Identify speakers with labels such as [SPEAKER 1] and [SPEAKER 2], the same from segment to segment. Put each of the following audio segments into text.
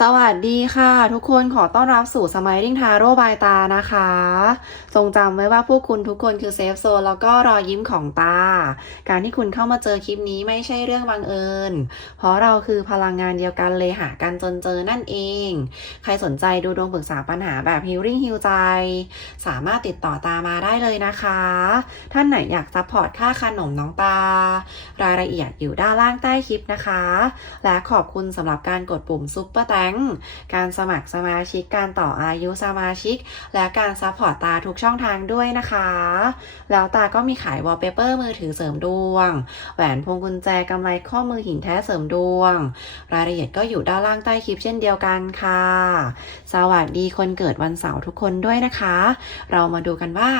[SPEAKER 1] สวัสดีค่ะ ทุกคนขอต้อนรับสู่ Smiling Taro by ตานะคะ ทรงจำไว้ว่าพวกคุณทุกคนคือเซฟโซนแล้วก็รอยยิ้มของตา การที่คุณเข้ามาเจอคลิปนี้ไม่ใช่เรื่องบังเอิญ เพราะเราคือพลังงานเดียวกันเลยหากันจนเจอนั่นเอง ใครสนใจดูดวงปรึกษาปัญหาแบบ Healing Heal ใจ สามารถติดต่อตามาได้เลยนะคะ ท่านไหนอยากซัพพอร์ตค่าขนมน้องตา รายละเอียดอยู่ด้านล่างใต้คลิปนะคะ และขอบคุณสำหรับการกดปุ่มซุปเปอร์แตงการสมัครสมาชิกการต่ออายุสมาชิก และการซัพพอร์ตตาทุกช่องทางด้วยนะคะ แล้วตาก็มีขายวอลเปเปอร์มือถือเสริมดวง แหวนพวงกุญแจกำไรข้อมือหินแท้เสริมดวง รายละเอียดก็อยู่ด้านล่างใต้คลิปเช่นเดียวกันค่ะ สวัสดีคนเกิดวันเสาร์ทุกคนด้วยนะคะ เรามาดูกันว่า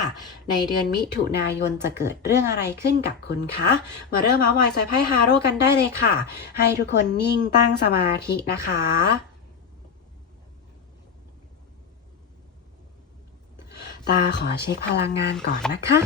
[SPEAKER 1] ในเดือนมิถุนายนจะเกิดเรื่องอะไรขึ้นกับคุณคะมาเริ่มมาส์มอยไซไพ่ฮาโร่กันได้เลยค่ะ ให้ทุกคนนิ่งตั้งสมาธินะคะ ตาขอเช็คพลังงานก่อนนะคะ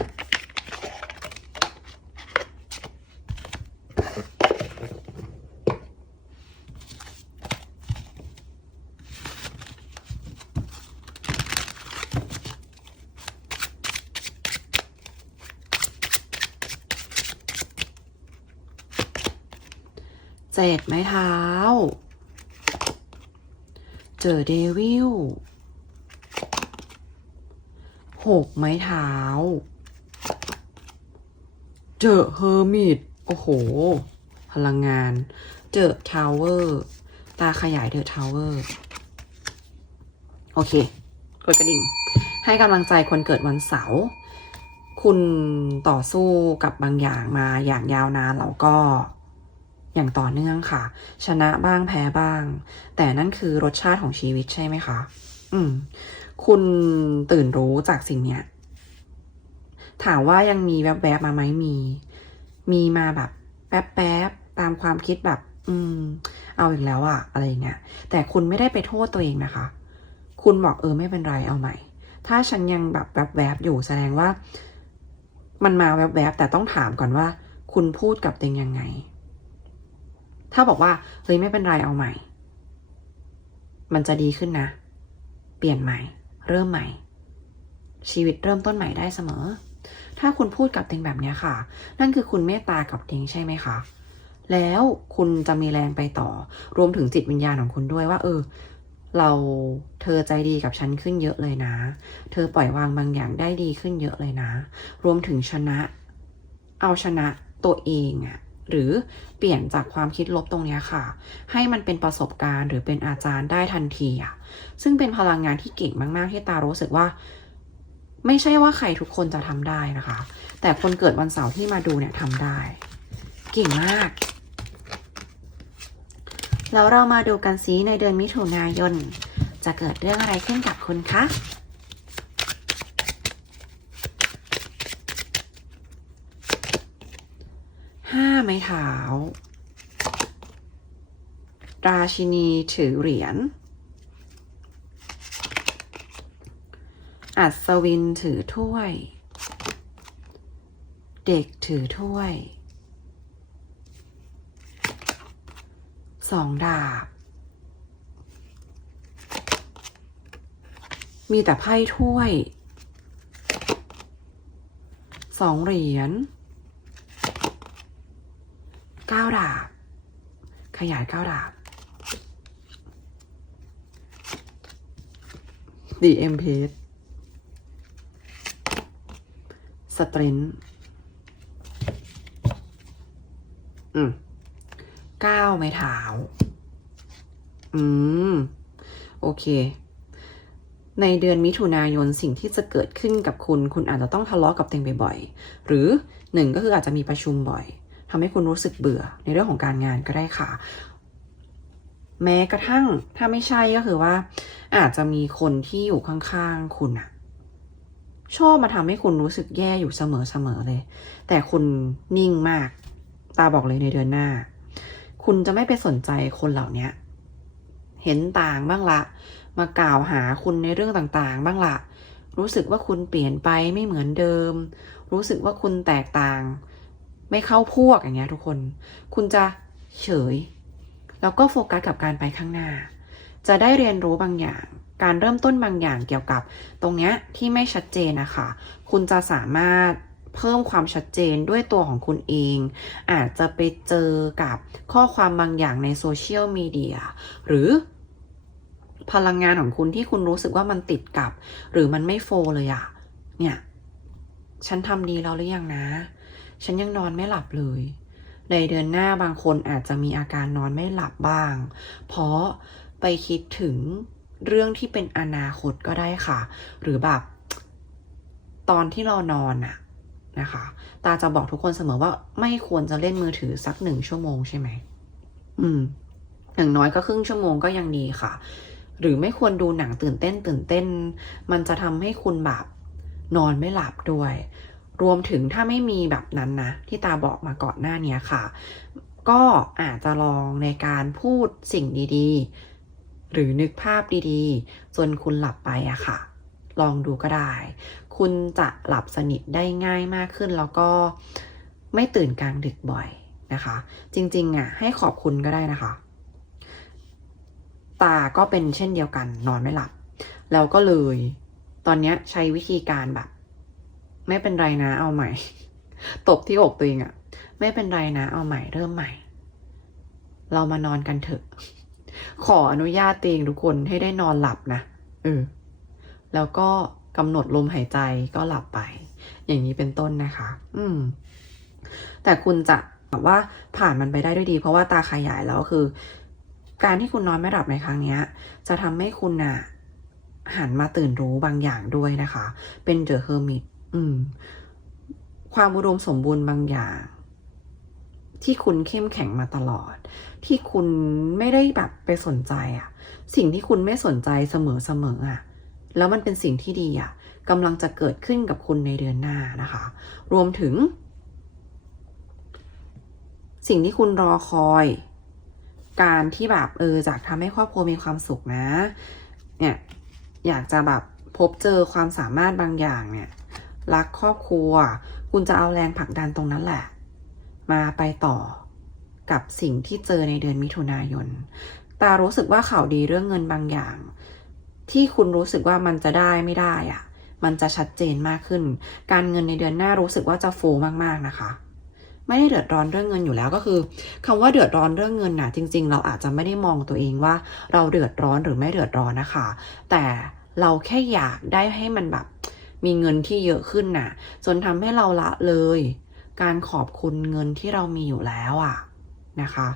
[SPEAKER 1] เจ็ดไม้เท้า เจอเดวิล หกไม้เท้า เจอเฮอร์มิตโอ้โห พลังงาน เจอทาวเวอร์ ตาขยายเดอะทาวเวอร์ โอเคกดกระดิ่ง ให้กำลังใจคนเกิดวันเสาร์ คุณต่อสู้กับบางอย่างมาอย่างยาวนานแล้วก็อย่างต่อเนื่องค่ะ ชนะบ้างแพ้บ้าง แต่นั่นคือรสชาติของชีวิตใช่ไหมคะ อืม คุณตื่นรู้จากสิ่งเนี้ย ถามว่ายังมีแวบๆมาไหมมี มีมาแบบ แป๊บๆตามความคิดแบบ อืม เอาอีกแล้วอะอะไรเงี้ย แต่คุณไม่ได้ไปโทษตัวเองนะคะ คุณบอกเออไม่เป็นไรเอาใหม่ ถ้าฉันยังแบบแวบๆอยู่แสดงว่า มันมาแวบๆแต่ต้องถามก่อนว่า คุณพูดกับตัวเองยังไง ถ้าบอกว่าเฮ้ยไม่เป็นไรเอาใหม่ มันจะดีขึ้นนะ เปลี่ยนใหม่ เริ่มใหม่ ชีวิตเริ่มต้นใหม่ได้เสมอ ถ้าคุณพูดกับเต็งแบบนี้ค่ะ นั่นคือคุณเมตตากับเต็งใช่ไหมคะ แล้วคุณจะมีแรงไปต่อ รวมถึงจิตวิญญาณของคุณด้วยว่า เออ เราเธอใจดีกับฉันขึ้นเยอะเลยนะ เธอปล่อยวางบางอย่างได้ดีขึ้นเยอะเลยนะ รวมถึงชนะ เอาชนะตัวเองอะ หรือเปลี่ยนจากความคิดลบตรงนี้ค่ะ ให้มันเป็นประสบการณ์หรือเป็นอาจารย์ได้ทันทีอะซึ่งเป็นพลังงานที่เก่งมากๆที่ตารู้สึกว่า ไม่ใช่ว่าใครทุกคนจะทำได้นะคะ แต่คนเกิดวันเสาร์ที่มาดูเนี่ยทำได้ เก่งมาก แล้วเรามาดูกันซิในเดือนมิถุนายน จะเกิดเรื่องอะไรขึ้นกับคุณคะ ไม้เท้า ราชินีถือเหรียญ อัศวินถือถ้วย เด็กถือถ้วย สองดาบ มีแต่ไพ่ถ้วย สองเหรียญ ก้าดาบ ขยายเก้าดาบ DM p a g e สตรินอืมเก้าไม้เท้า อืม โอเค ในเดือนมิถุนายนสิ่งที่จะเกิดขึ้นกับคุณ คุณอาจจะต้องทะเลาะกับเต็งบ่อยๆ หรือหนึ่งก็คืออาจจะมีประชุมบ่อย ทำให้คุณรู้สึกเบื่อในเรื่องของการงานก็ได้ค่ะ แม้กระทั่งถ้าไม่ใช่ก็คือว่า อาจจะมีคนที่อยู่ข้างๆคุณอะชอบมาทำให้คุณรู้สึกแย่อยู่เสมอๆเลย แต่คุณนิ่งมาก ตาบอกเลยในเดือนหน้า คุณจะไม่ไปสนใจคนเหล่านี้เห็นต่างบ้างละ มากล่าวหาคุณในเรื่องต่างๆ บ้างละ รู้สึกว่าคุณเปลี่ยนไปไม่เหมือนเดิม รู้สึกว่าคุณแตกต่าง ไม่เข้าพวกอย่างเงี้ยทุกคน คุณจะเฉย แล้วก็โฟกัสกับการไปข้างหน้า จะได้เรียนรู้บางอย่าง การเริ่มต้นบางอย่างเกี่ยวกับ ตรงเนี้ยที่ไม่ชัดเจนนะคะ คุณจะสามารถเพิ่มความชัดเจนด้วยตัวของคุณเอง อาจจะไปเจอกับข้อความบางอย่างในโซเชียลมีเดียหรือพลังงานของคุณที่คุณรู้สึกว่ามันติดกับ หรือมันไม่โฟเลยอะเนี่ย ฉันทำดีแล้วหรือยังนะ ฉันยังนอนไม่หลับเลย ในเดือนหน้าบางคนอาจจะมีอาการนอนไม่หลับบ้าง เพราะไปคิดถึงเรื่องที่เป็นอนาคตก็ได้ค่ะ หรือแบบ ตอนที่เรานอนอะนะคะ ตาจะบอกทุกคนเสมอว่าไม่ควรจะเล่นมือถือสักหนึ่งชั่วโมงใช่ไหม อืมอย่างน้อยก็ครึ่งชั่วโมงก็ยังดีค่ะ หรือไม่ควรดูหนังตื่นเต้นตื่นเต้น มันจะทำให้คุณแบบนอนไม่หลับด้วย รวมถึงถ้าไม่มีแบบนั้นนะ ที่ตาบอกมาก่อนหน้านี้ค่ะ ก็อาจจะลองในการพูดสิ่งดีๆ หรือนึกภาพดีๆ จนคุณหลับไปอะค่ะ ลองดูก็ได้ คุณจะหลับสนิทได้ง่ายมากขึ้นแล้วก็ไม่ตื่นกลางดึกบ่อยนะคะ จริงๆอะให้ขอบคุณก็ได้นะคะ ตาก็เป็นเช่นเดียวกันนอนไม่หลับ แล้วก็เลย ตอนนี้ใช้วิธีการแบบ ไม่เป็นไรนะเอาใหม่ ตบที่อกตัวเองอะไม่เป็นไรนะเอาใหม่เริ่มใหม่ เรามานอนกันเถอะ ขออนุญาตตัวเองทุกคนให้ได้นอนหลับนะเออแล้วก็กำหนดลมหายใจก็หลับไป อย่างนี้เป็นต้นนะคะ อืม แต่คุณจะแบบว่าผ่านมันไปได้ด้วยดี เพราะว่าตาขยายแล้วคือ การที่คุณนอนไม่หลับในครั้งนี้จะทำให้คุณน่ะหันมาตื่นรู้บางอย่างด้วยนะคะ เป็นเดอะเฮอร์มิต ความอุดมสมบูรณ์บางอย่าง ที่คุณเข้มแข็งมาตลอด ที่คุณไม่ได้แบบไปสนใจอะสิ่งที่คุณไม่สนใจเสมอเสมออะแล้วมันเป็นสิ่งที่ดีอะกำลังจะเกิดขึ้นกับคุณในเดือนหน้านะคะ รวมถึง สิ่งที่คุณรอคอย การที่แบบเออจากทำให้ครอบครัวมีความสุขนะ เนี่ยอยากจะแบบพบเจอความสามารถบางอย่างเนี่ย รักครอบครัว คุณจะเอาแรงผลักดันตรงนั้นแหละ มาไปต่อกับสิ่งที่เจอในเดือนมิถุนายน ตารู้สึกว่าข่าวดีเรื่องเงินบางอย่าง ที่คุณรู้สึกว่ามันจะได้ไม่ได้อะมันจะชัดเจนมากขึ้น การเงินในเดือนหน้ารู้สึกว่าจะโฟมากๆนะคะ ไม่ได้เดือดร้อนเรื่องเงินอยู่แล้วก็คือคำว่าเดือดร้อนเรื่องเงินน่ะ จริง ๆ เราอาจจะไม่ได้มองตัวเองว่า เราเดือดร้อนหรือไม่เดือดร้อนนะคะ แต่เราแค่อยากได้ให้มันแบบ มีเงินที่เยอะขึ้นน่ะ จนทำให้เราละเลย การขอบคุณเงินที่เรามีอยู่แล้วอะนะคะ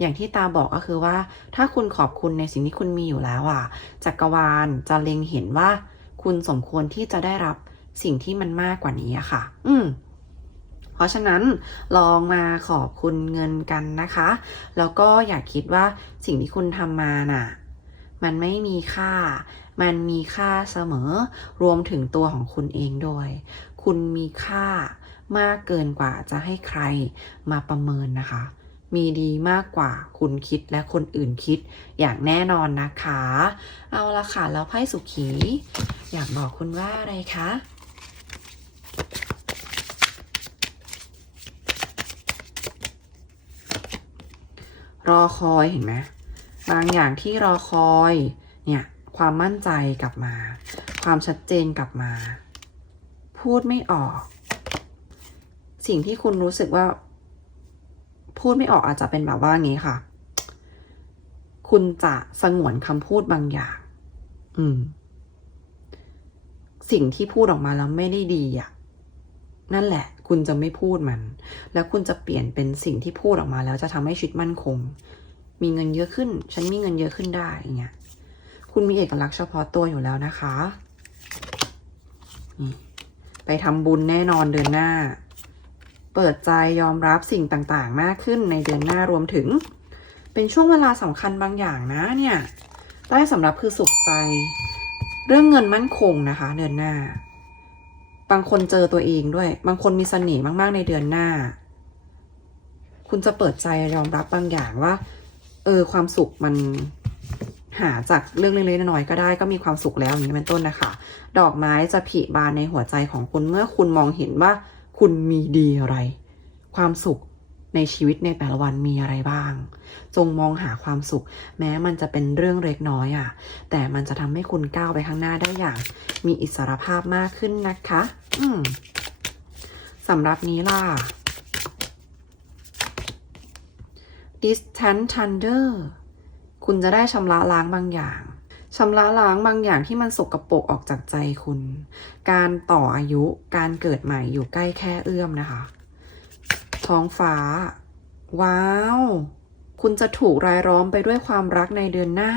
[SPEAKER 1] อย่างที่ตาบอกก็คือว่า ถ้าคุณขอบคุณในสิ่งที่คุณมีอยู่แล้วอะจักรวาลจะเล็งเห็นว่า คุณสมควรที่จะได้รับสิ่งที่มันมากกว่านี้อะค่ะ อืมเพราะฉะนั้นลองมาขอบคุณเงินกันนะคะ แล้วก็อย่าคิดว่าสิ่งที่คุณทำมาน่ะ มันไม่มีค่า มันมีค่าเสมอ รวมถึงตัวของคุณเองด้วย คุณมีค่ามากเกินกว่าจะให้ใครมาประเมินนะคะ มีดีมากกว่าคุณคิดและคนอื่นคิดอย่างแน่นอนนะคะ เอาละค่ะ แล้วไพ่สุขี อยากบอกคุณว่าอะไรคะรอคอยเห็นไหม บางอย่างที่รอคอยเนี่ยความมั่นใจกลับมา ความชัดเจนกลับมา พูดไม่ออก สิ่งที่คุณรู้สึกว่า พูดไม่ออกอาจจะเป็นแบบว่างี้ค่ะ คุณจะสงวนคำพูดบางอย่าง อืม สิ่งที่พูดออกมาแล้วไม่ได้ดีอะนั่นแหละ คุณจะไม่พูดมัน แล้วคุณจะเปลี่ยนเป็นสิ่งที่พูดออกมาแล้วจะทำให้ชีวิตมั่นคง มีเงินเยอะขึ้น ฉันมีเงินเยอะขึ้นได้อย่างเงี้ย คุณมีเอกลักษณ์เฉพาะตัวอยู่แล้วนะคะนี่ไปทำบุญแน่นอนเดือนหน้า เปิดใจยอมรับสิ่งต่างๆ มากขึ้นในเดือนหน้ารวมถึง เป็นช่วงเวลาสำคัญบางอย่างนะเนี่ย ได้สำหรับคือสุขใจ เรื่องเงินมั่นคงนะคะ เดือนหน้า บางคนเจอตัวเองด้วย บางคนมีเสน่ห์มากๆในเดือนหน้า คุณจะเปิดใจยอมรับบางอย่างว่า เออความสุขมันหาจากเรื่องเล็กๆน้อยๆก็ได้ก็มีความสุขแล้วอย่างนี้เป็นต้นนะคะ ดอกไม้จะผลิบานในหัวใจของคุณเมื่อคุณมองเห็นว่าคุณมีดีอะไร ความสุขในชีวิตในแต่ละวันมีอะไรบ้าง จงมองหาความสุข แม้มันจะเป็นเรื่องเล็กน้อยอะ่ะ แต่มันจะทำให้คุณก้าวไปข้างหน้าได้อย่าง มีอิสรภาพมากขึ้นนะคะ อืมสำหรับนี้ล่ะ distant thunder คุณจะได้ชำระล้างบางอย่างชำระล้างบางอย่างที่มันสกรปรกออกจากใจคุณ การต่ออายุ การเกิดใหม่อยู่ใกล้แค่เอื้อมนะคะ ท้องฟ้า ว้าว คุณจะถูกรายล้อมไปด้วยความรักในเดือนหน้า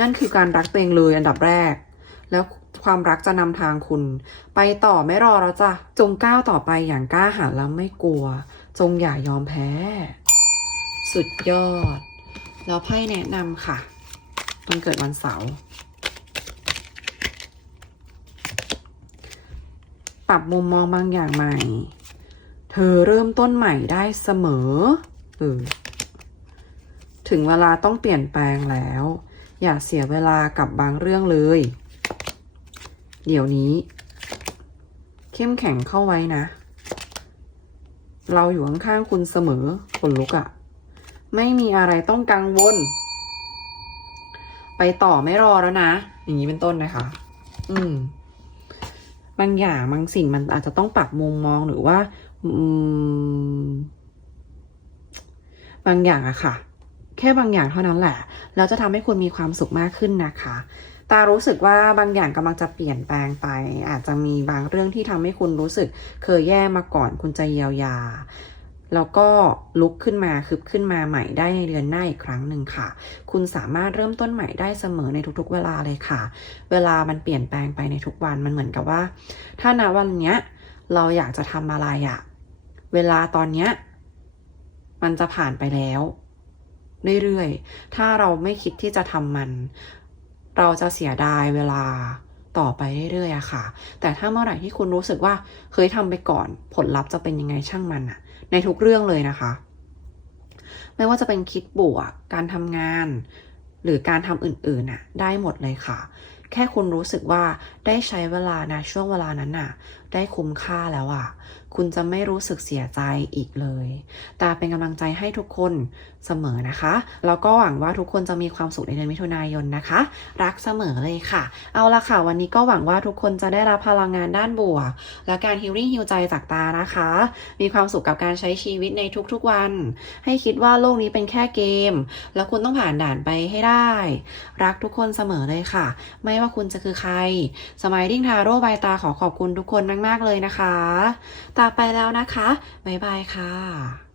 [SPEAKER 1] นั่นคือการรักตัวเองเลยอันดับแรก แล้วความรักจะนำทางคุณ ไปต่อไม่รอแล้วจ้ะ จงก้าวต่อไปอย่างกล้าหาญแล้วไม่กลัว จงอย่ายอมแพ้ สุดยอด แล้วไพ่แนะนำค่ะวันเกิดวันเสาร์ปรับมุมมองบางอย่างใหม่ เธอเริ่มต้นใหม่ได้เสมอเออถึงเวลาต้องเปลี่ยนแปลงแล้ว อย่าเสียเวลากับบางเรื่องเลย เดี๋ยวนี้ เข้มแข็งเข้าไว้นะ เราอยู่ข้างๆคุณเสมอคนลุกอะ ไม่มีอะไรต้องกังวล ไปต่อไม่รอแล้วนะ อย่างนี้เป็นต้นนะคะ อืม บางอย่างบางสิ่งมันอาจจะต้องปรับมุมมองหรือว่า อืม บางอย่างอะค่ะ แค่บางอย่างเท่านั้นแหละ แล้วจะทำให้คุณมีความสุขมากขึ้นนะคะตารู้สึกว่าบางอย่างกำลังจะเปลี่ยนแปลงไป อาจจะมีบางเรื่องที่ทำให้คุณรู้สึก เคยแย่มาก่อนคุณจะเยียวยา แล้วก็ลุกขึ้นมาคึบขึ้นมาใหม่ได้ในเดือนหน้าอีกครั้งหนึ่งค่ะ คุณสามารถเริ่มต้นใหม่ได้เสมอในทุกๆ เวลาเลยค่ะ เวลามันเปลี่ยนแปลงไปในทุกวันมันเหมือนกับว่า ถ้าณวันเนี้ยเราอยากจะทำอะไรอะเวลาตอนเนี้ยมันจะผ่านไปแล้วเรื่อยๆ ถ้าเราไม่คิดที่จะทำมัน เราจะเสียดายเวลาต่อไปเรื่อยๆอะค่ะ แต่ถ้าเมื่อไหร่ที่คุณรู้สึกว่าเคยทำไปก่อน ผลลัพธ์จะเป็นยังไงช่างมันอะ ในทุกเรื่องเลยนะคะ ไม่ว่าจะเป็นคิดบวก การทำงาน หรือการทำอื่นๆน่ะได้หมดเลยค่ะ แค่คุณรู้สึกว่าได้ใช้เวลานะช่วงเวลานั้นน่ะ ได้คุ้มค่าแล้วอะ คุณจะไม่รู้สึกเสียใจอีกเลยตาเป็นกำลังใจให้ทุกคนเสมอนะคะ แล้วก็หวังว่าทุกคนจะมีความสุขในเดือนมิถุนายนนะคะ รักเสมอเลยค่ะ เอาละค่ะ วันนี้ก็หวังว่าทุกคนจะได้รับพลังงานด้านบวก และการฮิลลิ่งฮิลใจจากตานะคะ มีความสุขกับการใช้ชีวิตในทุกๆวัน ให้คิดว่าโลกนี้เป็นแค่เกม แล้วคุณต้องผ่านด่านไปให้ได้ รักทุกคนเสมอเลยค่ะ ไม่ว่าคุณจะคือใคร สมัยดิ้งทาโร่ใบตาขอขอบคุณทุกคนมากๆเลยนะคะาไปแล้วนะคะ บ๊ายบายค่ะ